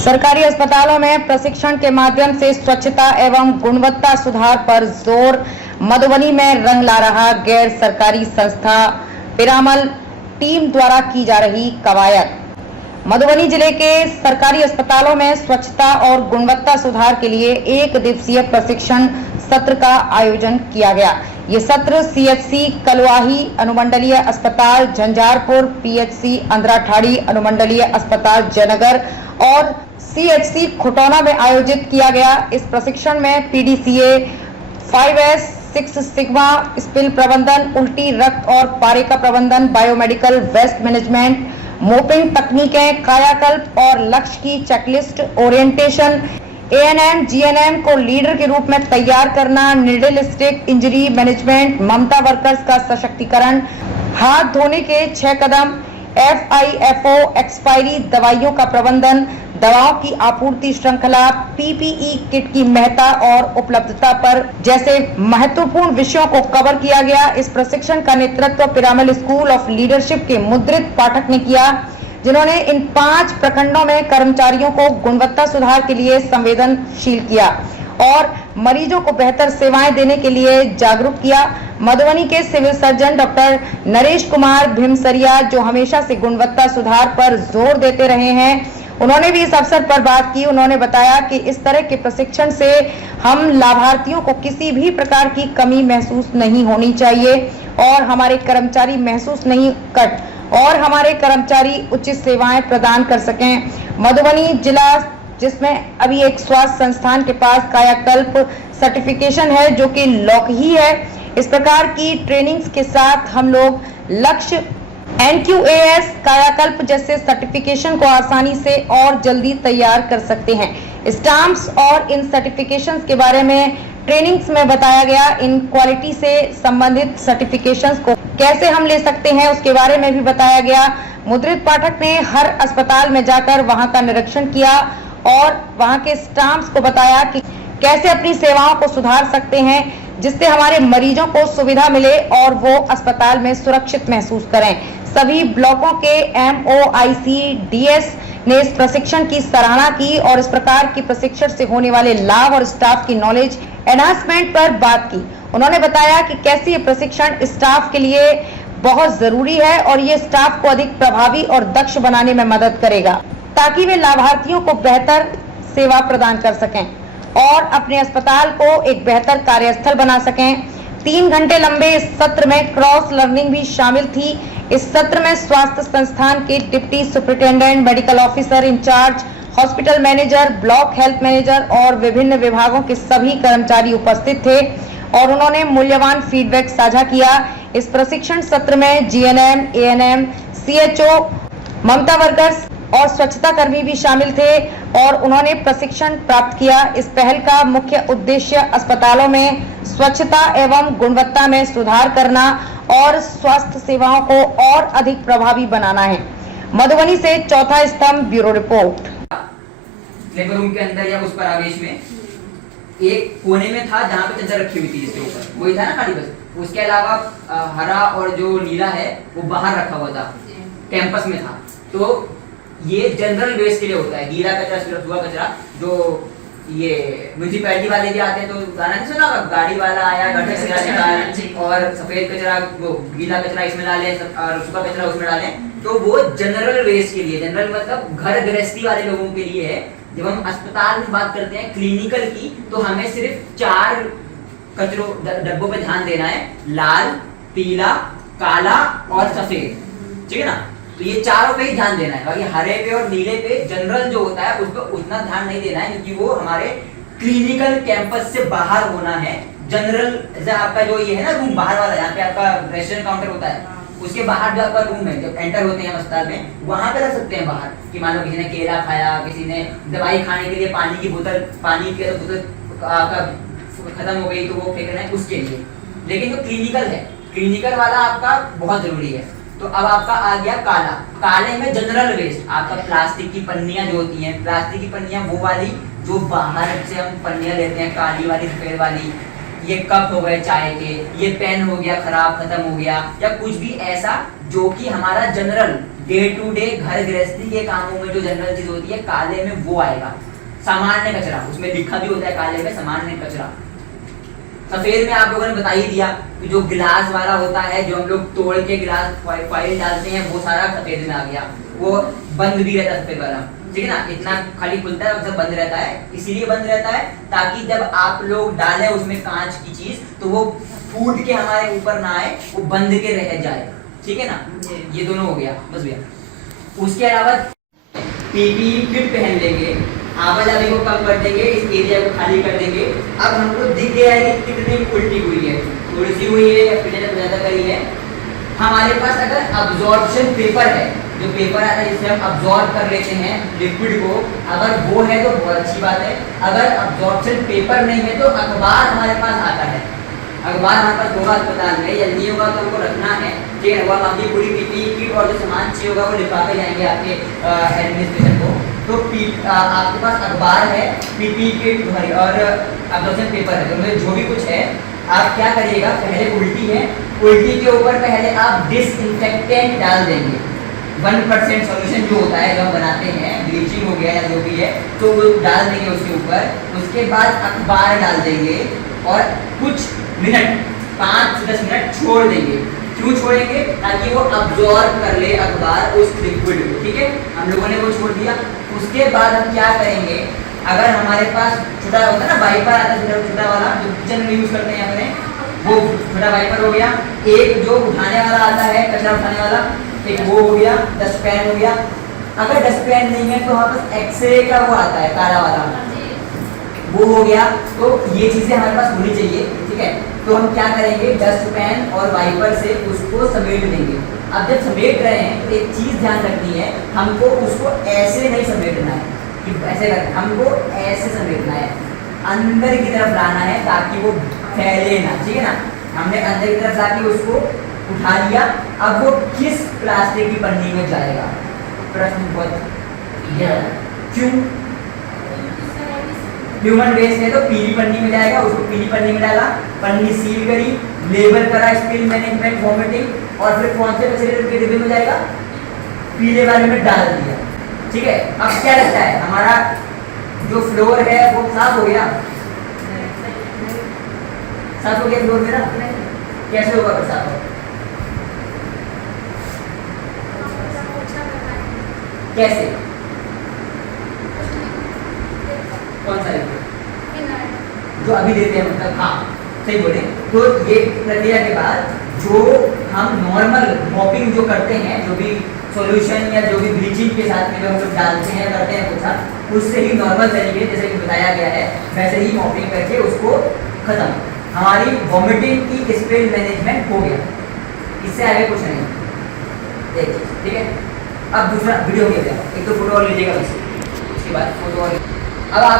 सरकारी अस्पतालों में प्रशिक्षण के माध्यम से स्वच्छता एवं गुणवत्ता सुधार पर जोर। मधुबनी में रंग ला रहा गैर सरकारी संस्था पिरामल टीम द्वारा की जा रही कवायद। मधुबनी जिले के सरकारी अस्पतालों में स्वच्छता और गुणवत्ता सुधार के लिए 1 दिवसीय प्रशिक्षण सत्र का आयोजन किया गया। ये सत्र सीएचसी कलवाही अनुमंडलीय अस्पताल झंझारपुर, पीएचसी अंधराठाड़ी अनुमंडलीय अस्पताल जयनगर और सीएचसी खुटौना में आयोजित किया गया। इस प्रशिक्षण में पीडीसीए, 5S, 6 सिग्मा, स्पिल प्रबंधन, उल्टी रक्त और पारे का प्रबंधन, बायोमेडिकल वेस्ट मैनेजमेंट, मोपिंग तकनीकें, कायाकल्प और लक्ष्य की चेकलिस्ट, ओरिएंटेशन, एएनएम, जीएनएम को लीडर के रूप में तैयार करना, नीडल स्टिक इंजरी मैनेजमेंट, ममता वर्कर्स का सशक्तिकरण, हाथ धोने के 6 कदम, FIFO एक्सपायरी दवाइयों का प्रबंधन, दवाओं की आपूर्ति श्रृंखला, पीपीई किट की महत्ता और उपलब्धता पर जैसे महत्वपूर्ण विषयों को कवर किया गया। इस प्रशिक्षण का नेतृत्व पिरामल स्कूल ऑफ लीडरशिप के मुद्रित पाठक ने किया, जिन्होंने इन 5 प्रखंडों में कर्मचारियों को गुणवत्ता सुधार के लिए संवेदनशील किया और मरीजों को बेहतर सेवाएं देने के लिए जागरूक किया। मधुबनी के civil surgeon doctor Naresh Kumar Bhimsariya, जो हमेशा से गुणवत्ता सुधार पर जोर देते रहे हैं, उन्होंने भी इस अवसर पर बात की। उन्होंने बताया कि इस तरह के प्रशिक्षण से हम लाभार्थियों को किसी भी प्रकार की कमी महसूस नहीं होनी चाहिए और हमारे कर्मचारी महसूस नहीं और हमारे कर्मचारी उचित सेवाएं प्रदान कर सकें। मधुबनी जिला, जिसमें अभी एक स्वास्थ्य संस्थान के पास कायाकल्प सर्टिफिकेशन है, जो कि लॉक ही है। इस प्रकार की ट्रेनिंग्स के साथ हम लोग लक्ष्य, NQAS, कायाकल्प जैसे सर्टिफिकेशन को आसानी से और जल्दी तैयार कर सकते हैं। स्टाम्प्स और इन सर्टिफिकेशंस के बारे में ट्रेनिंग्स में बताया गया। इन क्वालिटी से संबंधित सर्टिफिकेशंस को कैसे हम ले सकते हैं, उसके बारे में भी बताया गया। मुद्रित पाठक ने हर अस्पताल में जाकर वहां का निरीक्षण किया और वहां के स्टाम्प्स को बताया कि कैसे अपनी सेवाओं को सुधार सकते हैं, जिससे हमारे मरीजों को सुविधा मिले और वो अस्पताल में सुरक्षित महसूस करें। सभी ब्लॉकों के MOIC, DS ने इस प्रशिक्षण की सराहना की और इस प्रकार की प्रशिक्षण से होने वाले लाभ और स्टाफ की नॉलेज एनहांसमेंट पर बात की। उन्होंने बताया कि कैसे ये प्रशिक्षण स्टाफ के लिए बहुत जरूरी है और ये स्टाफ को अधिक प्रभावी और दक्ष बनाने में मदद करेगा, ताकि वे लाभार्थियों को बेहतर सेवा प्रदान कर सकें और अपने अस्पताल को एक बेहतर कार्यस्थल बना सकें। 3 घंटे लंबे इस सत्र में क्रॉस लर्निंग भी शामिल थी। इस सत्र में स्वास्थ्य संस्थान के deputy superintendent, medical officer incharge, hospital manager, block health manager और विभिन्न विभागों के सभी कर्मचारी उपस्थित थे और उन्होंने मूल्यवान फीडबैक साझा किया। इस प्रशिक्षण सत्र में GNM, ANM, CHO, ममता वर्कर्स और स्वच्छता कर्मी भी शामिल थे और उन्होंने प्रशिक्षण प्राप्त किया। इस पहल का मुख्य उद्देश्य अस्पतालों में स्वच्छता एवं गुणवत्ता में सुधार करना और स्वास्थ्य सेवाओं को और अधिक प्रभावी बनाना है। मधुबनी से चौथा स्तंभ, ब्यूरो रिपोर्ट। लेबर रूम के अंदर या उस पर आवेश में एक कोने में था जहाँ पे चद्दर रखी हुई थी, जिसके ऊपर वही था ना खाली बस। उसके अलावा हरा और जो नीला है वो बाहर रखा हुआ था, कैंपस में था। तो ये जनरल वेस्ट के लिए होता है, गीला कचरा, सूखा कचरा। जो ये म्यूनिसिपैलिटी वाले भी आते हैं, तो गाना नहीं सुना, गाड़ी वाला आया, गटर से निकाल और सफेद कचरा, वो गीला कचरा इसमें डालें और सूखा कचरा उसमें डालें। तो वो जनरल वेस्ट के लिए, जनरल मतलब घर गृहस्थी वाले लोगों के लिए है। जब हम अस्पताल में बात करते हैं क्लिनिकल की, तो हमें सिर्फ 4 कचरों डब्बों पे ध्यान देना है, लाल, पीला, काला और सफेद, ठीक है ना। तो ये चारों पे ही ध्यान देना है। बाकी हरे पे और नीले पे जनरल जो होता है उस पर उतना ध्यान नहीं देना है, क्योंकि वो हमारे क्लिनिकल कैंपस से बाहर होना है। जनरल जैसे आपका जो ये है ना रूम बाहर वाला, यहाँ पे आपका रेस्टोरेंट काउंटर होता है, उसके बाहर जो आपका रूम है, जब एंटर होते हैं अस्पताल में, वहां पे रख सकते हैं बाहर। कि मान लो किसी ने केला खाया, किसी ने दवाई खाने के लिए पानी की बोतल, पानी की बोतल आपका खत्म हो गई तो वो फेंकना है, उसके लिए। लेकिन जो क्लिनिकल है, क्लिनिकल वाला आपका बहुत जरूरी है। तो अब आपका आ गया काला। काले में जनरल वेस्ट, आपका प्लास्टिक की पन्नियां जो होती हैं, प्लास्टिक की पन्नियां वो वाली जो बाहर से हम पन्नियां लेते हैं, काली वाली, सफेद वाली, ये कप हो गए चाय के, ये पेन हो गया खराब खत्म हो गया, या कुछ भी ऐसा जो कि हमारा जनरल डे टू डे घर गृहस्थी के कामों में जो जनरल चीज होती है काले में वो आएगा। सामान्य कचरा, उसमें लिखा भी होता है काले में सामान्य कचरा। सफेद में आप लोगों ने बता ही दिया कि जो गिलास वाला होता है, जो हम लोग तोड़ के गिलास फाइल डालते हैं, वो सारा सफेद में आ गया। वो बंद भी रहता है सफेद वाला, ठीक है ना, इतना खाली खुलता है और सब बंद रहता है। इसीलिए बंद रहता है ताकि जब आप लोग डालें उसमें कांच की चीज तो वो फूट के हमारे ऊपर ना आए, वो बंद के रह जाए, ठीक है ना। ये दोनों हो गया बस भैया। उसके अलावा पीपीई किट पहन लेंगे, आवाजाही को कम कर देंगे, इस एरिया को खाली कर देंगे। अब हमको दिख गया है कि कितनी उल्टी हुई है, थोड़ी सी हुई है या फिर ज्यादा करी है। हमारे पास अगर अब्जॉर्प्शन पेपर है, जो पेपर आता है जिससे हम अब्जॉर्ब कर लेते हैं लिक्विड को, अगर वो है तो बहुत अच्छी बात है। अगर अब्जॉर्प्शन पेपर नहीं है तो अखबार हमारे पास आता है। अखबार हमारे पास होगा अस्पताल में, या नहीं होगा तो उनको रखना है, ठीक है। वो हम अपनी पूरी पीपीई किट और जो सामान चाहिए होगा वो लिखा के जाएंगे आपके एडमिनिस्ट्रेशन को। तो आपके पास अखबार है, पीपीई किट और अब्जॉर्प्शन पेपर है, तो मतलब जो भी कुछ है आप क्या करिएगा, पहले उल्टी है, उल्टी के ऊपर पहले आप डिसइंफेक्टेंट डाल देंगे। 1% सॉल्यूशन जो होता है जो हम बनाते हैं, ब्लीचिंग हो गया या जो भी है, तो वो डाल देंगे उसके ऊपर। उसके बाद अखबार डाल देंगे और कुछ मिनट 5 से 10 मिनट छोड़ देंगे। क्यों छोड़ेंगे? ताकि वो अब्जॉर्ब कर ले अखबार उस लिक्विड को, ठीक है। हम लोगों ने वो छोड़ दिया। उसके बाद हम क्या करेंगे, अगर हमारे पास छोटा होता है ना वाइपर आता है, छोटा वाला जो किचन में यूज करते हैं अपने, वो छोटा वाइपर हो गया। एक जो उठाने वाला आता है, कचरा उठाने वाला, एक वो हो गया। डस्टपैन हो गया। अगर डस्टपैन नहीं है तो हमारे पास एक्सरे का वो आता है काला वाला, वो हो गया। तो ये चीजें हमारे पास होनी चाहिए, ठीक है। तो हम क्या करेंगे, डस्टपैन और वाइपर से उसको समेट देंगे। अब जब समेट रहे हैं तो एक चीज ध्यान रखनी है, हमको उसको ऐसे नहीं समेटना है कि ऐसे करके, हमको ऐसे समेटना है, अंदर की तरफ लाना है ताकि वो फैले ना, ठीक है ना। हमने अंदर की तरफ लाके उसको उठा लिया। अब वो किस प्लास्टिक की पन्नी में जाएगा, प्रश्न बहुत क्यों? ह्यूमन वेस्ट है तो पीली पन्नी में जाएगा, उसको पीली पन्नी में डाला, पन्नी सील करी, लेबल करा स्पिल मैनेजमेंट वॉमिटिंग, और फिर कौन से फैसिलिटी के डिब्बे में जाएगा, पीले वाले में डाल दिया, ठीक है। अब क्या लगता है, हमारा जो फ्लोर है वो साफ हो गया? साफ हो गया फ्लोर मेरा? कैसे होगा फिर साफ? कैसे? कौन सा जो अभी देते हैं, मतलब हाँ सही बोले। तो ये प्रक्रिया के बाद जो हम नॉर्मल मॉपिंग जो करते हैं, जो भी सॉल्यूशन या जो भी ब्लीचिंग के साथ में जो हम लोग डालते हैं करते हैं पोछा, उससे ही नॉर्मल तरीके जैसे कि बताया गया है वैसे ही मॉपिंग करके उसको खत्म। हमारी वॉमिटिंग की स्पिल मैनेजमेंट हो गया, इससे आगे कुछ नहीं, ठीक है। अब दूसरा वीडियो हो गया, एक तो फोटो और लीजिएगा, उसके बाद फोटो और अब आप